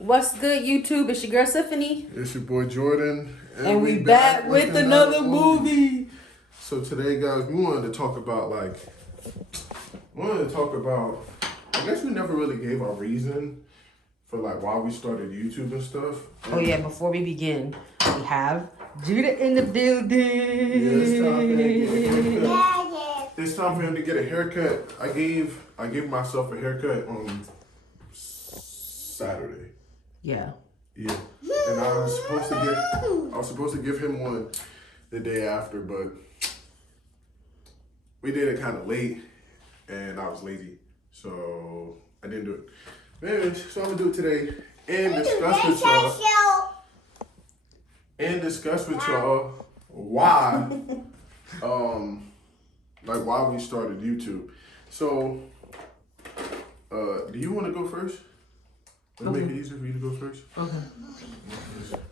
What's good, YouTube? It's your girl Cymphany. It's your boy Jordan. And we back with another movie. So today, guys, we wanted to talk about, I guess we never really gave our reason for, why we started YouTube and stuff. Oh, yeah, before we begin, we have Judah in the building. It's time for him to get a haircut. I gave myself a haircut on Saturday. Yeah. Yeah. And I was supposed to give him one the day after, but we did it kind of late and I was lazy. So I didn't do it. Anyway, so I'm gonna do it today and discuss with y'all why why we started YouTube. So do you want to go first? Would it make it easier for you to go first? Okay.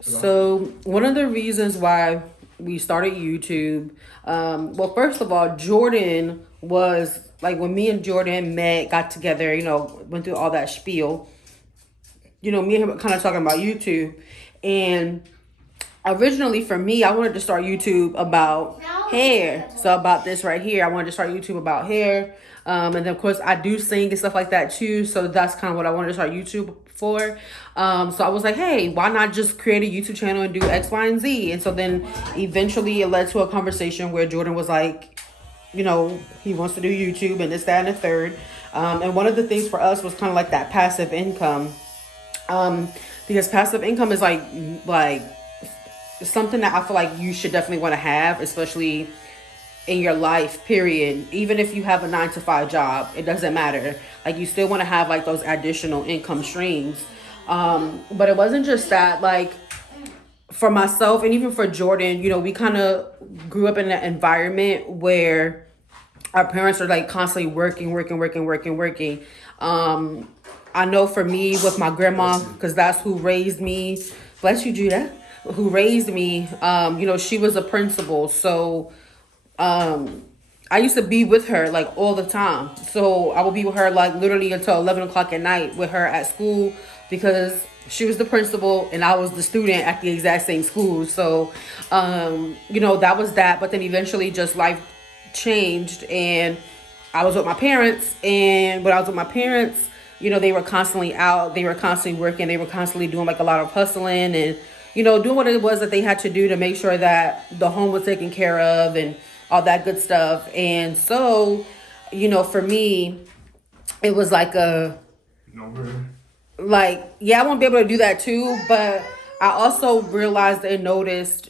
So one of the reasons why we started YouTube, well, first of all, Jordan was when me and Jordan met, got together, went through all that spiel. Me and him were kind of talking about YouTube, and originally for me, I wanted to start YouTube about hair. So about this right here, I wanted to start YouTube about hair. And then of course I do sing and stuff like that too. So that's kind of what I wanted to start YouTube for. So I was like, hey, why not just create a YouTube channel and do X, Y, and Z? And so then eventually it led to a conversation where Jordan was like, he wants to do YouTube and this, that, and the third. And one of the things for us was kind of like that passive income. Because passive income is like something that I feel like you should definitely want to have, especially in your life, period. Even if you have a 9-to-5 job, it doesn't matter. You still want to have those additional income streams. But it wasn't just that. For myself and even for Jordan, we kind of grew up in an environment where our parents are constantly working. I know for me with my grandma, because that's who raised me. Bless you, Judah. Who raised me. She was a principal, so I used to be with her all the time. So I would be with her literally until 11 o'clock at night with her at school, because she was the principal and I was the student at the exact same school. So that was that. But then eventually just life changed and I was with my parents, and when I was with my parents, they were constantly out, they were constantly working, they were constantly doing a lot of hustling and doing what it was that they had to do to make sure that the home was taken care of and all that good stuff. And so, for me, it was I won't be able to do that too. But I also realized and noticed,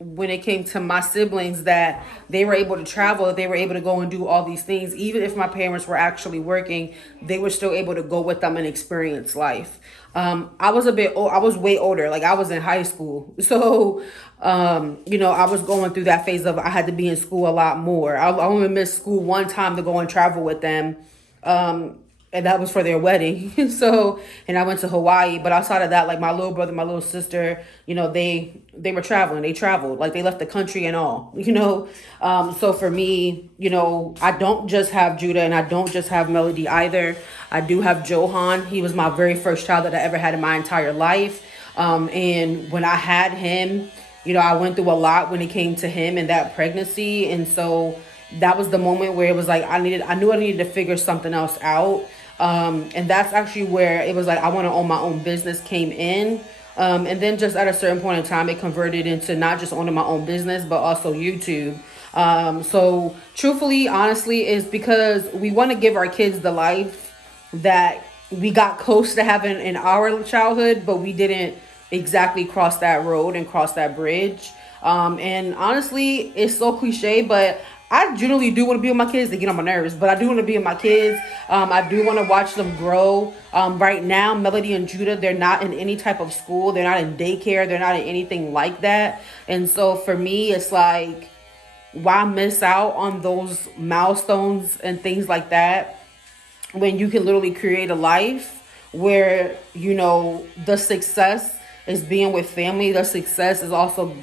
when it came to my siblings, that they were able to travel, they were able to go and do all these things. Even if my parents were actually working, they were still able to go with them and experience life. I was I was way older. I was in high school. So, I was going through that phase of I had to be in school a lot more. I only missed school one time to go and travel with them. And that was for their wedding. And I went to Hawaii. But outside of that, my little brother, my little sister, they were traveling. They traveled. They left the country and all, So for me, I don't just have Judah and I don't just have Melody either. I do have Johan. He was my very first child that I ever had in my entire life. And when I had him, I went through a lot when it came to him and that pregnancy. And so that was the moment where it was I knew I needed to figure something else out. And that's actually where it was I want to own my own business came in. And then just at a certain point in time, it converted into not just owning my own business, but also YouTube. So truthfully, honestly, is because we want to give our kids the life that we got close to having in our childhood, but we didn't exactly cross that road and cross that bridge. And honestly, it's so cliche, but I generally do want to be with my kids. They get on my nerves, but I do want to be with my kids. I do want to watch them grow. Right now, Melody and Judah, they're not in any type of school. They're not in daycare. They're not in anything like that. And so for me, it's why miss out on those milestones and things like that when you can literally create a life where, the success is being with family. The success is also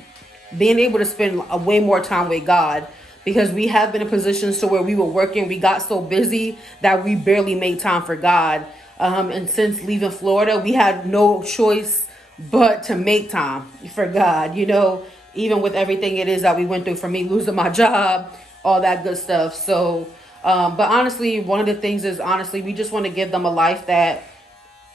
being able to spend a way more time with God. Because we have been in positions to where we were working, we got so busy that we barely made time for God. And since leaving Florida, we had no choice but to make time for God, even with everything it is that we went through, for me losing my job, all that good stuff. So, but honestly, one of the things is, honestly, we just want to give them a life that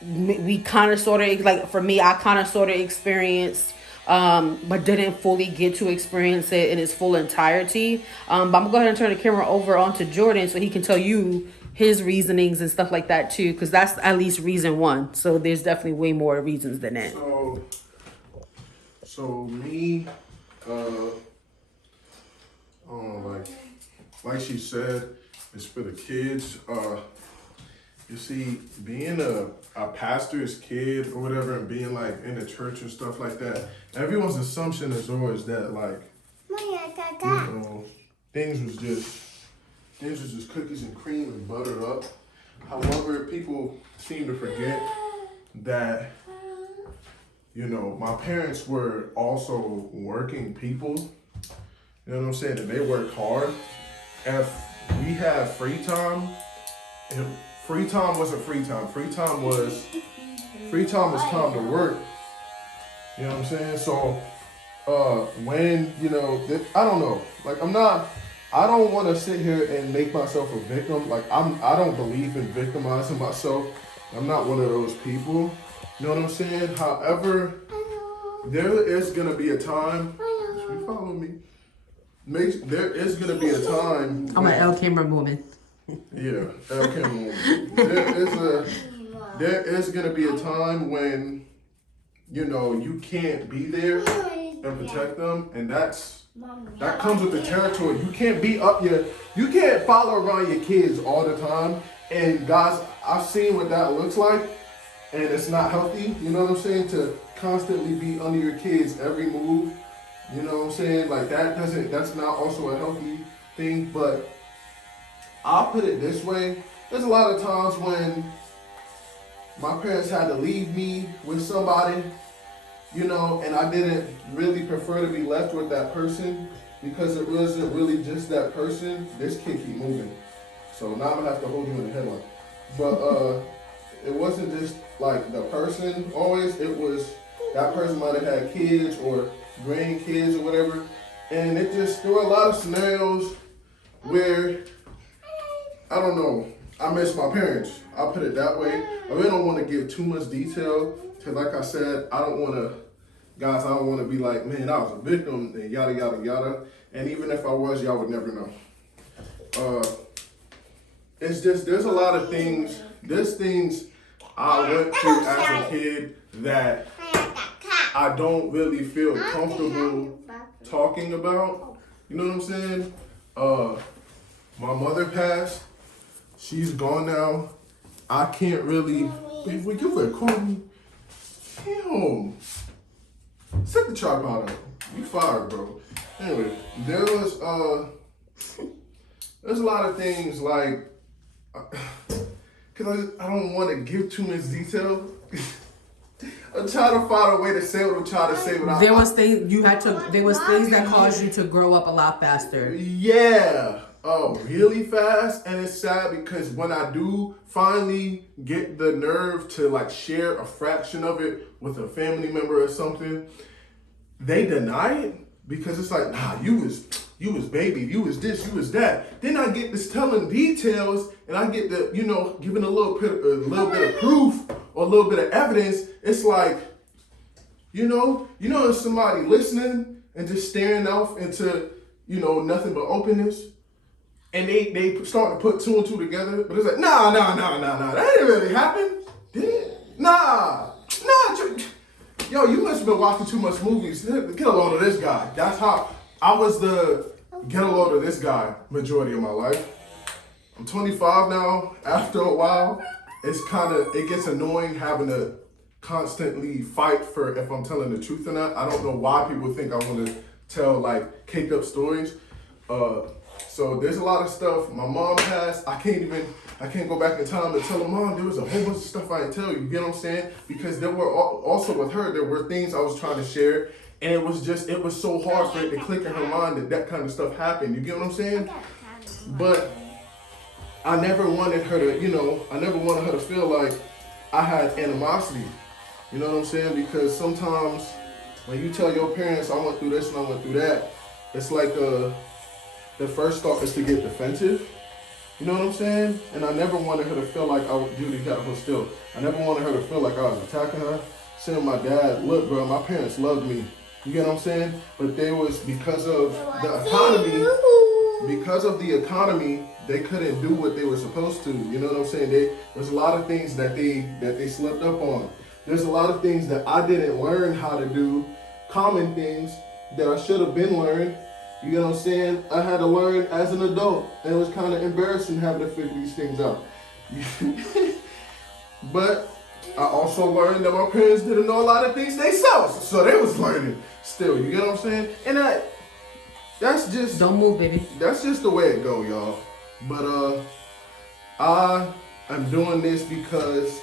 we kind of sort of, like, for me, I kind of sort of experienced, but didn't fully get to experience it in its full entirety. But I'm gonna go ahead and turn the camera over onto Jordan so he can tell you his reasonings and stuff like that too, because that's at least reason one. So there's definitely way more reasons than that. So me, like she said, it's for the kids. You see, being a pastor's kid or whatever, and being like in the church and stuff like that, everyone's assumption is always that, like, things was just cookies and cream and buttered up. However, people seem to forget that, my parents were also working people. You know what I'm saying? And they work hard. If we had free time, free time wasn't free time. Free time was time to work. You know what I'm saying? So, when, I don't know. Like, I don't want to sit here and make myself a victim. Like, I don't believe in victimizing myself. I'm not one of those people. You know what I'm saying? However, there is going to be a time. Should you follow me? There is going to be a time. I'm an L camera woman. Yeah, L camera woman. There is going to be a time when, you can't be there and protect them. And that comes with the territory. You can't you can't follow around your kids all the time. And guys, I've seen what that looks like, and it's not healthy. You know what I'm saying? To constantly be under your kids' every move. You know what I'm saying? Like, that's not also a healthy thing. But I'll put it this way. There's a lot of times when my parents had to leave me with somebody, and I didn't really prefer to be left with that person because it wasn't really just that person. This kid keep moving. So now I'm gonna have to hold you in the headlock. But it wasn't just like the person always, it was that person might have had kids or grandkids or whatever. And there were a lot of scenarios where, I don't know, I miss my parents. I'll put it that way. I really don't want to give too much detail, because like I said, I don't want to be like, man, I was a victim and yada, yada, yada. And even if I was, y'all would never know. It's just, there's a lot of things, I went through as a kid that I don't really feel comfortable talking about. You know what I'm saying? My mother passed. She's gone now. I can't really. Babe, would you record me? Damn. Set the tripod up. You fired, bro. Anyway, there's a lot of things like, because I don't want to give too much detail. I'm trying to find a way to say what I'm trying to say without. There was things that caused you to grow up a lot faster. Yeah. Really fast. And it's sad because when I do finally get the nerve to like share a fraction of it with a family member or something, they deny it because it's like, nah, you was baby, you was this, you was that. Then I get this telling details, and I get the, giving a little bit of proof or a little bit of evidence. It's like, if somebody listening and just staring off into, nothing but openness, and they start to put two and two together, but it's like, nah, that didn't really happen, did it? Nah. Yo, you must have been watching too much movies. Get a load of this guy. That's how I was the get a load of this guy majority of my life. I'm 25 now. After a while, it gets annoying having to constantly fight for if I'm telling the truth or not. I don't know why people think I want to tell like caked up stories. So there's a lot of stuff. My mom passed. I can't go back in time and tell her, Mom, there was a whole bunch of stuff I didn't tell you. You get what I'm saying? Because there were also with her, there were things I was trying to share. And it was so hard for it to click in her mind that kind of stuff happened. You get what I'm saying? But I never wanted her to, I never wanted her to feel like, I had animosity. You know what I'm saying? Because sometimes when you tell your parents, I went through this and I went through that, it's like the first thought is to get defensive. You know what I'm saying? And I never wanted her to feel like I would do the got still. I never wanted her to feel like I was attacking her. Saying my dad, look, bro, my parents loved me. You get what I'm saying? But they was because of the economy. Because of the economy, they couldn't do what they were supposed to. You know what I'm saying? There's a lot of things that they slipped up on. There's a lot of things that I didn't learn how to do. Common things that I should have been learned. You get what I'm saying? I had to learn as an adult. And it was kind of embarrassing having to figure these things out. But I also learned that my parents didn't know a lot of things themselves. So they was learning still. You get what I'm saying? And that's just... Don't move, baby. That's just the way it go, y'all. But I am doing this because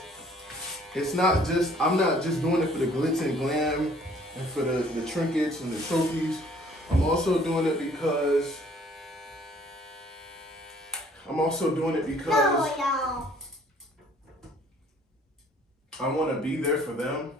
it's not just... I'm not just doing it for the glitz and glam and for the trinkets and the trophies. I'm also doing it because I want to be there for them.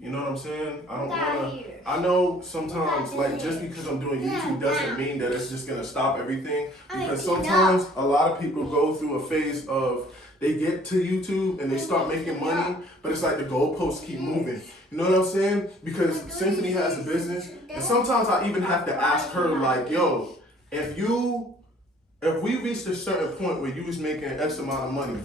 You know what I'm saying? I don't want to. I know sometimes, like, just because I'm doing YouTube doesn't mean that it's just gonna stop everything. Because sometimes a lot of people go through a phase of they get to YouTube and they start making money, but it's like the goalposts keep moving. You know what I'm saying? Because Cymphany has a business, and sometimes I even have to ask her, like, yo, if we reached a certain point where you was making X amount of money,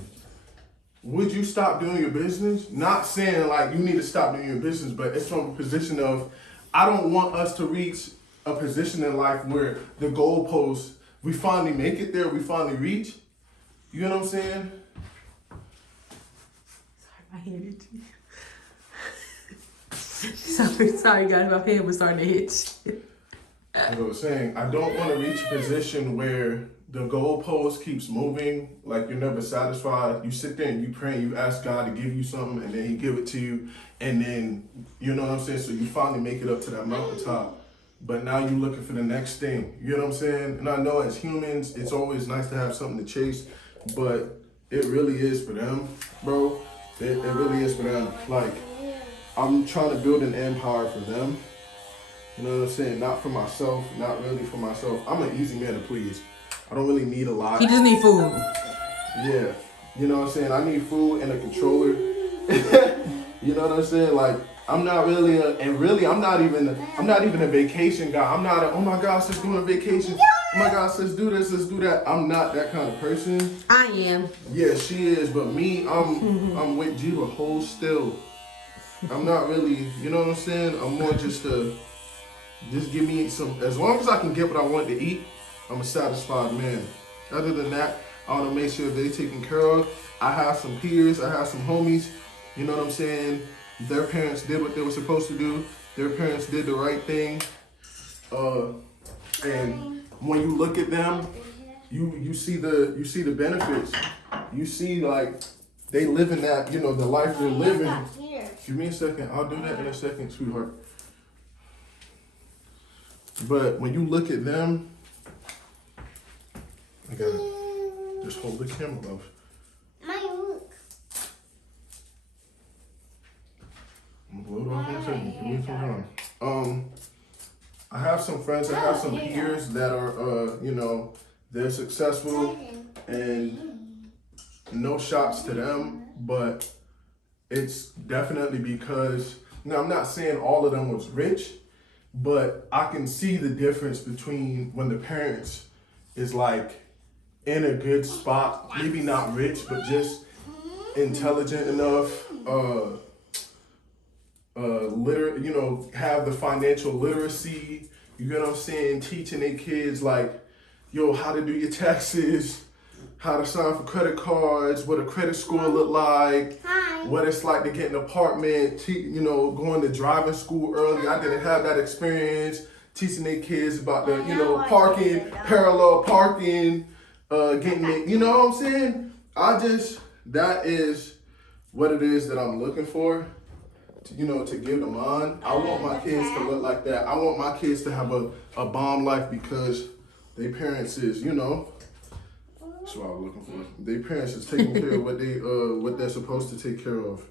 would you stop doing your business? Not saying like you need to stop doing your business, but it's from a position of, I don't want us to reach a position in life where the goalposts, we finally make it there, we finally reach. You know what I'm saying? Sorry, my hand itchy. Sorry guys, my hand was starting to itch. Like I was saying, I don't want to reach a position where the goalpost keeps moving, like you're never satisfied. You sit there and you pray and you ask God to give you something, and then He give it to you, and then, you know what I'm saying? So you finally make it up to that mountaintop, but now you're looking for the next thing. You know what I'm saying? And I know as humans, it's always nice to have something to chase, but it really is for them, bro. It really is for them. Like, I'm trying to build an empire for them. You know what I'm saying? Not for myself, not really for myself. I'm an easy man to please. I don't really need a lot. He just need food. Yeah. You know what I'm saying? I need food and a controller. You know what I'm saying? Like, I'm not really I'm not even a vacation guy. I'm not oh my gosh, let's go on a vacation. Oh my gosh, let's do this, let's do that. I'm not that kind of person. I am. Yeah, she is, but me, I'm with you a whole still. I'm not really, you know what I'm saying? I'm more just give me some, as long as I can get what I want to eat, I'm a satisfied man. Other than that, I want to make sure they're taken care of. I have some peers, I have some homies, you know what I'm saying? Their parents did what they were supposed to do. Their parents did the right thing. And when you look at them, you see the benefits. You see, like, they live in that, you know, the life they're living. Give me a second. I'll do that in a second, sweetheart. But when you look at them, I gotta just hold the camera, love. I'm gonna blow it off in a second. Give me some time. I have some friends, I have some peers that are, you know, they're successful, and no shots to them, but it's definitely because, now I'm not saying all of them was rich, but I can see the difference between when the parents is like in a good spot, maybe not rich, but just intelligent enough, you know, have the financial literacy, you get what I'm saying, teaching their kids like, yo, how to do your taxes, how to sign for credit cards, what a credit score look like, what it's like to get an apartment, you know, going to driving school early. I didn't have that experience. Teaching their kids about the, you know, parking, parallel parking, getting it, you know what I'm saying? That is what it is that I'm looking for, you know, to give them on. I want my kids to look like that. I want my kids to have a bomb life because their parents is, you know, That's what I was looking for. Their parents is taking care of what they're supposed to take care of.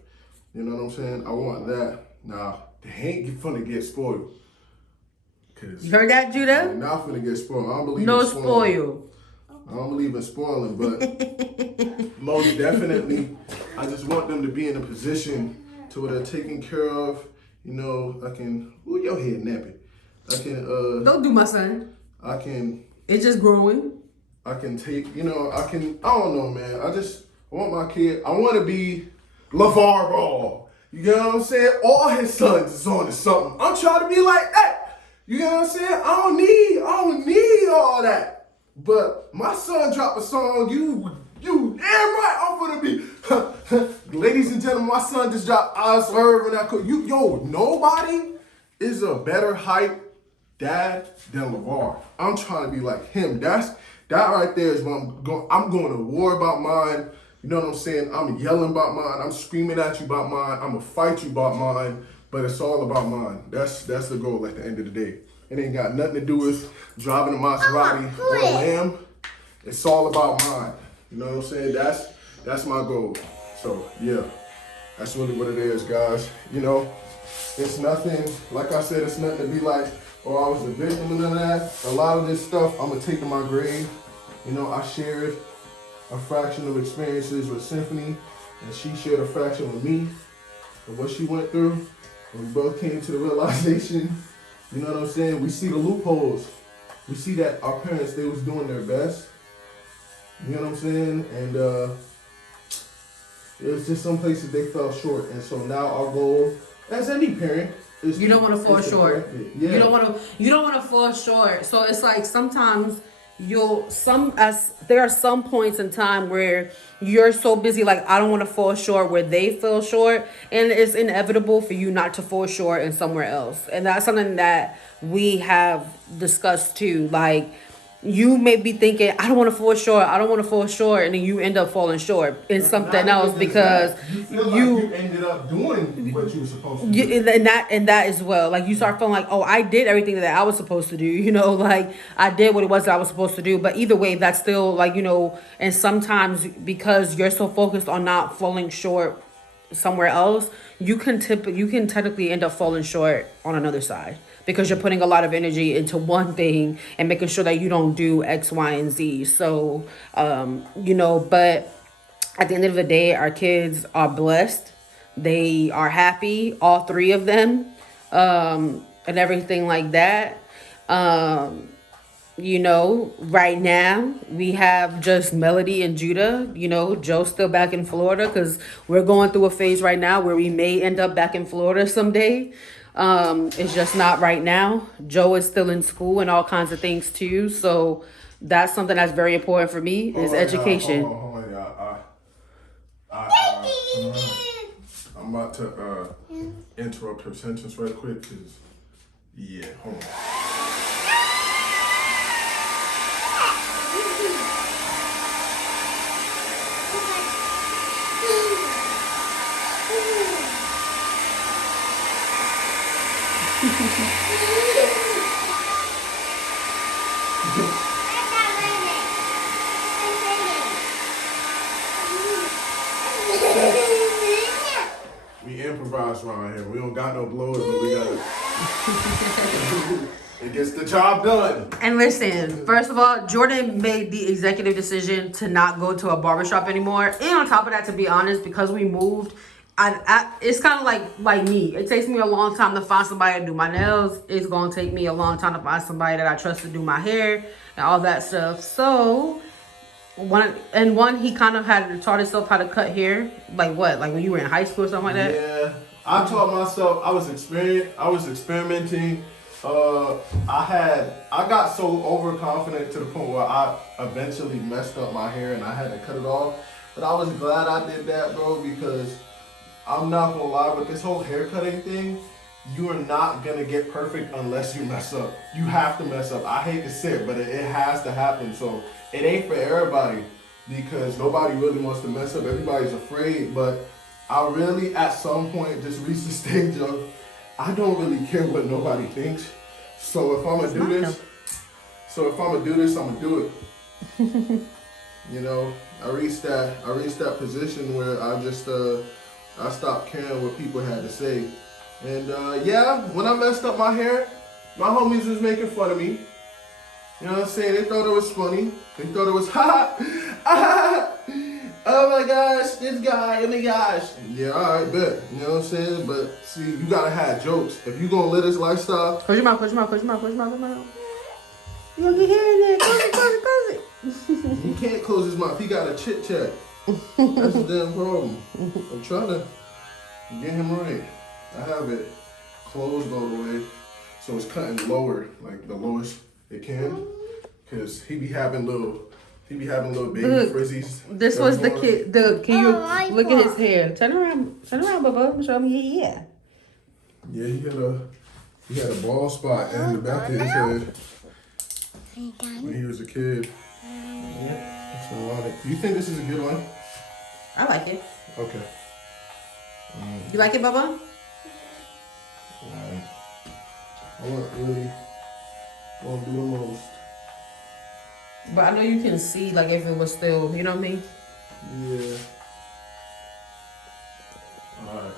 You know what I'm saying? I want that. Now, they ain't finna get spoiled. You heard that, Judah? They're not finna get spoiled. I don't believe no in spoiling. spoil. I don't believe in spoiling, but most definitely, I just want them to be in a position to where they're taken care of. You know, I can. Ooh, your head nappy. I can. Don't do my son. I can. It's just growing. I can take. You know, I can. I don't know, man. I want my kid. I want to be LeVar Ball. You get what I'm saying? All his sons is on to something. I'm trying to be like that. You get what I'm saying? I don't need all that. But my son dropped a song, you damn right I'm gonna be. Ladies and gentlemen, my son just dropped I Swerve and that. Nobody is a better hype dad than LeVar. I'm trying to be like him. That right there is what I'm going to war about mine. You know what I'm saying? I'm yelling about mine. I'm screaming at you about mine. I'm gonna fight you about mine. But it's all about mine. That's the goal at the end of the day. It ain't got nothing to do with driving a Maserati or a Lamb. It's all about mine. You know what I'm saying? That's my goal. So yeah, that's really what it is, guys. You know, it's nothing. Like I said, it's nothing to be like, oh, I was a victim and none of that. A lot of this stuff I'm gonna take to my grave. You know, I shared a fraction of experiences with Cymphany, and she shared a fraction with me of what she went through. And we both came to the realization. You know what I'm saying? We see the loopholes. We see that our parents, they was doing their best. You know what I'm saying? And it was just some places they fell short. And so now our goal, as any parent, is you don't want to fall short. Yeah. You don't want to fall short. So it's like sometimes there are some points in time where you're so busy, like, I don't want to fall short where they fell short, and it's inevitable for you not to fall short in somewhere else. And that's something that we have discussed too. Like, you may be thinking, I don't want to fall short, and then you end up falling short in something else because you feel like you ended up doing what you were supposed to do. And that as well. Like, you start feeling like, oh, I did everything that I was supposed to do, you know, like I did what it was that I was supposed to do. But either way, that's still like, you know, and sometimes because you're so focused on not falling short somewhere else, you can technically end up falling short on another side, because you're putting a lot of energy into one thing and making sure that you don't do X, Y, and Z. So, you know, but at the end of the day, our kids are blessed. They are happy, all three of them, and everything like that. You know, right now we have just Melody and Judah. You know, Joe's still back in Florida because we're going through a phase right now where we may end up back in Florida someday. It's just not right now. Joe is still in school and all kinds of things too. So that's something that's very important for me is education. Hold on, y'all. I'm about to interrupt her sentence right quick because, yeah, hold on. We improvise around here. We don't got no blowers, but we gotta. It gets the job done. And listen, first of all, Jordan made the executive decision to not go to a barbershop anymore. And on top of that, to be honest, because we moved, it's kind of like me. It takes me a long time to find somebody to do my nails. It's going to take me a long time to find somebody that I trust to do my hair and all that stuff. So, he kind of had taught himself how to cut hair. Like what? Like when you were in high school or something like that? Yeah, I taught myself. I was experimenting. I got so overconfident to the point where I eventually messed up my hair and I had to cut it off. But I was glad I did that, bro, because I'm not gonna lie, with this whole hair cutting thing, you are not gonna get perfect unless you mess up. You have to mess up. I hate to say it, but it has to happen. So it ain't for everybody because nobody really wants to mess up. Everybody's afraid, but I really at some point just reached the stage of I don't really care what nobody thinks. So if I'm gonna do this, I'm gonna do it. You know, I reached that position where I stopped caring what people had to say. And yeah, when I messed up my hair, my homies was making fun of me. You know what I'm saying? They thought it was funny. They thought it was oh my gosh, this guy, oh my gosh. Yeah, alright, bet. You know what I'm saying? But see, you gotta have jokes. If you gonna live this lifestyle. Close your mouth, close your mouth, close your mouth, close your mouth, close your mouth. You gonna get hair in there. Close it, close it, close it. He can't close his mouth. He got a chit chat. That's the damn problem. I'm trying to get him right. I have it closed all the way, so it's cutting lower, like the lowest it can, cause he be having little baby frizzies. This was the kid. Can you look at his iPod. hair? Turn around, Bubba. Show me. Yeah. Yeah, he had a bald spot in the back of his head when he was a kid. Yeah, so on it. Do you think this is a good one? I like it. Okay. You like it, Bubba? I want to do the most. But I know you can see, like, if it was still, you know what I mean? Yeah. Alright.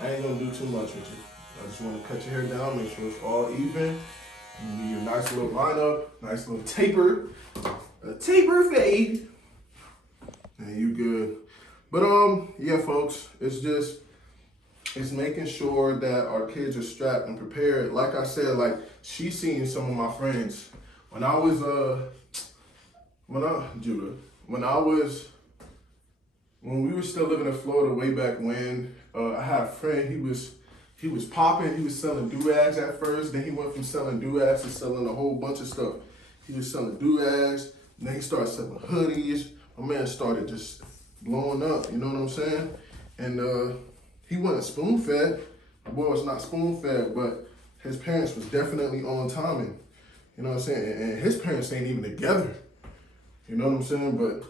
I ain't gonna do too much with you. I just want to cut your hair down, make sure it's all even. And do your nice little lineup, nice little taper. A taper fade. And you good. But yeah folks, it's making sure that our kids are strapped and prepared. Like I said, like she's seen some of my friends. When we were still living in Florida way back when, I had a friend, he was popping, he was selling do-rags at first, then he went from selling do-rags to selling a whole bunch of stuff. He was selling do-rags, and then he started selling hoodies. My man started just blowing up, you know what I'm saying? And he wasn't spoon-fed. My boy was not spoon-fed, but his parents was definitely on timing. You know what I'm saying? And his parents ain't even together. You know what I'm saying? But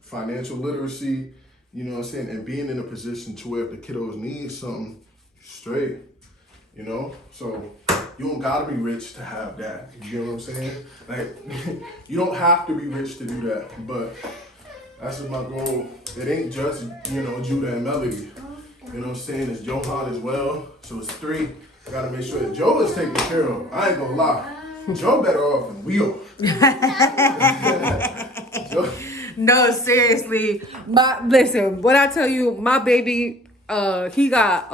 financial literacy, you know what I'm saying, and being in a position to where if the kiddos need something, straight, you know? So you don't gotta be rich to have that. You know what I'm saying? Like, you don't have to be rich to do that, but that's my goal. It ain't just, you know, Judah and Melody. You know what I'm saying? It's Johan as well. So it's three. I gotta make sure that Joe is taken care of. I ain't gonna lie. Joe better off than we are. No, seriously. Listen, what I tell you, my baby, he got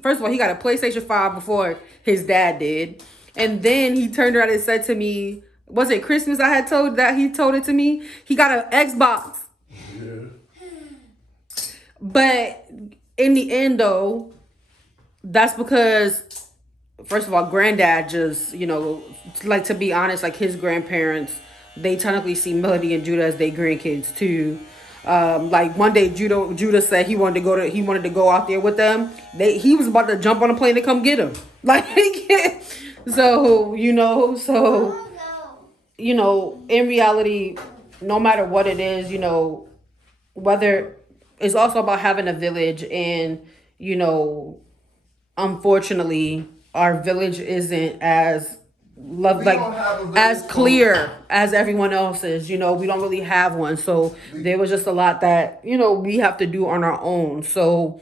first of all, he got a PlayStation 5 before his dad did. And then he turned around and said to me, was it Christmas I had told that he told it to me? He got an Xbox. Yeah. But in the end though, that's because first of all, granddad just, you know, like to be honest, like his grandparents, they technically see Melody and Judah as their grandkids too. Like one day Judah said he wanted to go out there with them. He was about to jump on a plane to come get him. Like so, you know, in reality, no matter what it is, you know, whether it's also about having a village and, you know, unfortunately our village isn't as as clear as everyone else's. You know, we don't really have one, so there was just a lot that, you know, we have to do on our own. So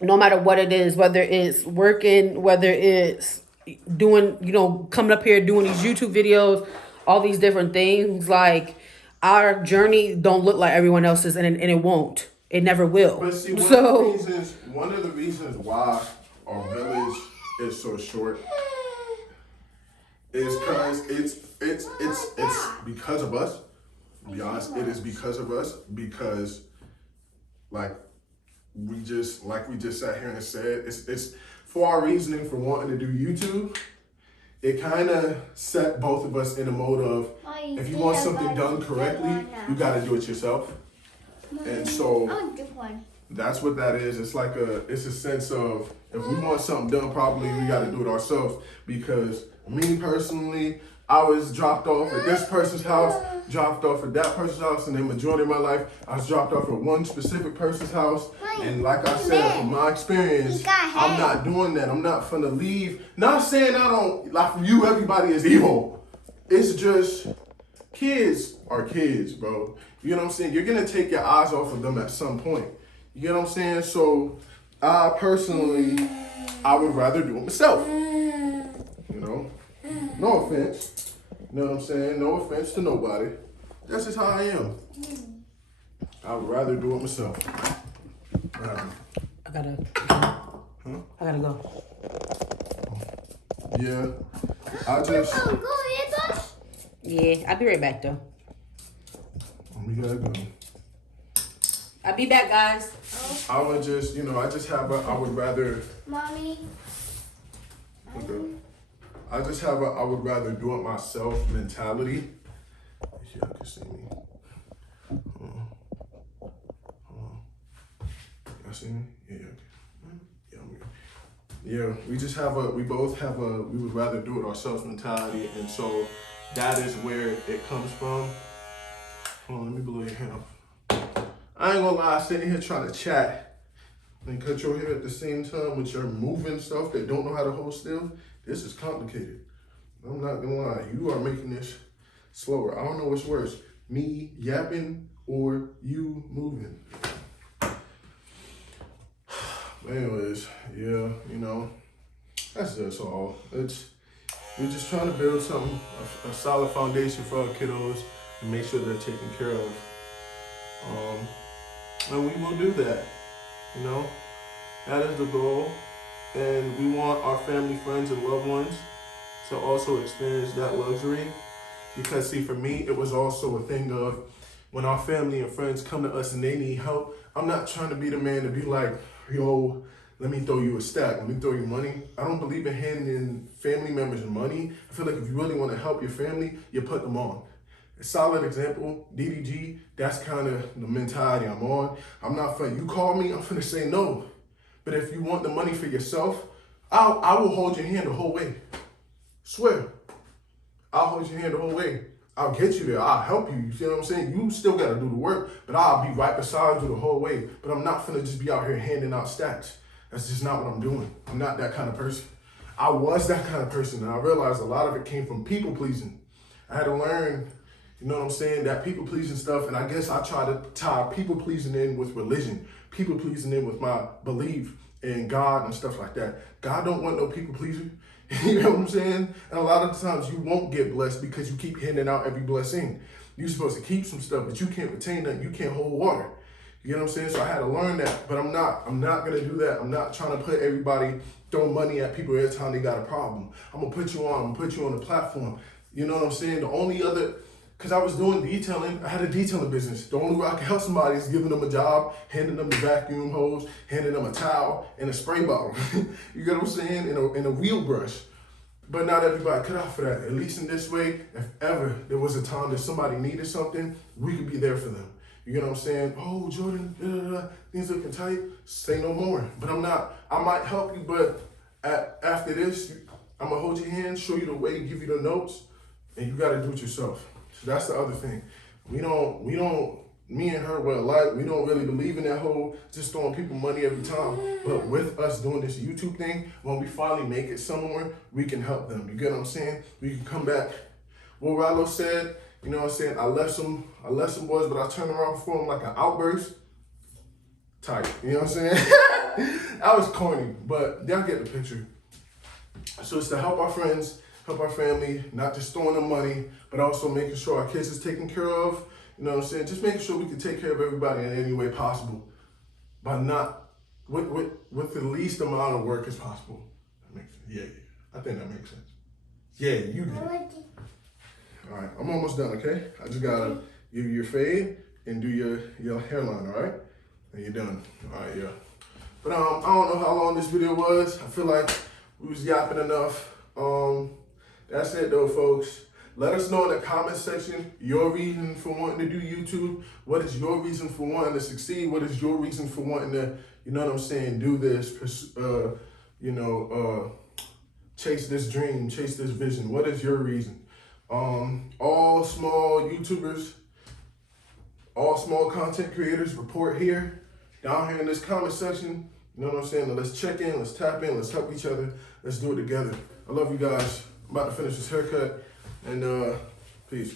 no matter what it is, whether it's working, whether it's doing, you know, coming up here doing these YouTube videos, all these different things, like our journey don't look like everyone else's, and it won't. It never will. But see, one of the reasons why our village is so short is because it's because of us. To be honest, it is because of us, because we just sat here and said, it's for our reasoning for wanting to do YouTube. It kind of set both of us in a mode of, if you want something done correctly, you got to do it yourself. And so that's what that is. It's like it's a sense of, if we want something done properly, we got to do it ourselves. Because me personally, I was dropped off at this person's house, dropped off at that person's house, and then majority of my life, I was dropped off at one specific person's house. And like I said, from my experience, I'm not doing that. I'm not finna leave. Not saying I don't, like for you, everybody is evil. It's just, kids are kids, bro. You know what I'm saying? You're gonna take your eyes off of them at some point. You get what I'm saying? So I personally, I would rather do it myself. You know? No offense. You know what I'm saying? No offense to nobody. That's just how I am. I would rather do it myself. I gotta go. Yeah. I just. Yeah, I'll be right back though. We gotta go. I'll be back, guys. I would just, I just have I would rather. Mommy. Okay. I just have I would rather do it myself mentality. If y'all can see me. Hold on. Y'all see me? Yeah. Yeah, I'm good. Yeah, we both have we would rather do it ourselves mentality, and so that is where it comes from. Hold on, let me blow your hair off. I ain't gonna lie, sitting here trying to chat and cut your hair at the same time with your moving stuff that don't know how to hold still. This is complicated. I'm not gonna lie, you are making this slower. I don't know what's worse, me yapping or you moving. Anyways, yeah, that's just all. We're just trying to build something, a solid foundation for our kiddos and make sure they're taken care of. And we will do that, That is the goal. And we want our family, friends, and loved ones to also experience that luxury. Because see, for me, it was also a thing of when our family and friends come to us and they need help, I'm not trying to be the man to be like, yo, let me throw you a stack, let me throw you money. I don't believe in handing family members money. I feel like if you really want to help your family, you put them on. A solid example, DDG, that's kind of the mentality I'm on. I'm not finna, you call me, I'm finna say no. But if you want the money for yourself, I will hold your hand the whole way. Swear. I'll hold your hand the whole way. I'll get you there. I'll help you. You see what I'm saying? You still got to do the work, but I'll be right beside you the whole way. But I'm not finna just be out here handing out stacks. That's just not what I'm doing. I'm not that kind of person. I was that kind of person, and I realized a lot of it came from people pleasing. I had to learn, that people pleasing stuff, and I guess I try to tie people pleasing in with religion, people pleasing in with my belief in God and stuff like that. God don't want no people pleaser. You know what I'm saying? And a lot of times you won't get blessed because you keep handing out every blessing. You're supposed to keep some stuff, but you can't retain that. You can't hold water. You know what I'm saying? So I had to learn that, but I'm not going to do that. I'm not trying to put everybody, throw money at people every time they got a problem. I'm going to put you on the platform. You know what I'm saying? The only other, because I was doing detailing, I had a detailing business. The only way I could help somebody is giving them a job, handing them the vacuum hose, handing them a towel and a spray bottle. You get what I'm saying? And a wheel brush. But not everybody cut out for that. At least in this way, if ever there was a time that somebody needed something, we could be there for them. You get what I'm saying? Oh, Jordan, things looking tight. Say no more. But I'm not. I might help you, but after this, I'm going to hold your hand, show you the way, give you the notes, and you got to do it yourself. So that's the other thing. We don't, me and her were alike. We don't really believe in that whole just throwing people money every time. But with us doing this YouTube thing, when we finally make it somewhere, we can help them. You get what I'm saying? We can come back. What Rallo said, you know what I'm saying? I left some boys, but I turned around for them like an outburst. Tight. You know what I'm saying? That was corny, but y'all get the picture. So it's to help our friends, help our family, not just throwing them money, but also making sure our kids is taken care of. You know what I'm saying? Just making sure we can take care of everybody in any way possible, by not with the least amount of work as possible. That makes sense. Yeah. I think that makes sense. Yeah, you did. All right, I'm almost done. Okay, I just gotta give you your fade and do your hairline. All right, and you're done. All right, yeah. But I don't know how long this video was. I feel like we was yapping enough. That's it though, folks. Let us know in the comment section your reason for wanting to do YouTube. What is your reason for wanting to succeed? What is your reason for wanting to, you know what I'm saying, do this, chase this dream, chase this vision? What is your reason? All small YouTubers, all small content creators, report here, down here in this comment section. You know what I'm saying? Let's check in, let's tap in, let's help each other. Let's do it together. I love you guys. I'm about to finish this haircut. And peace.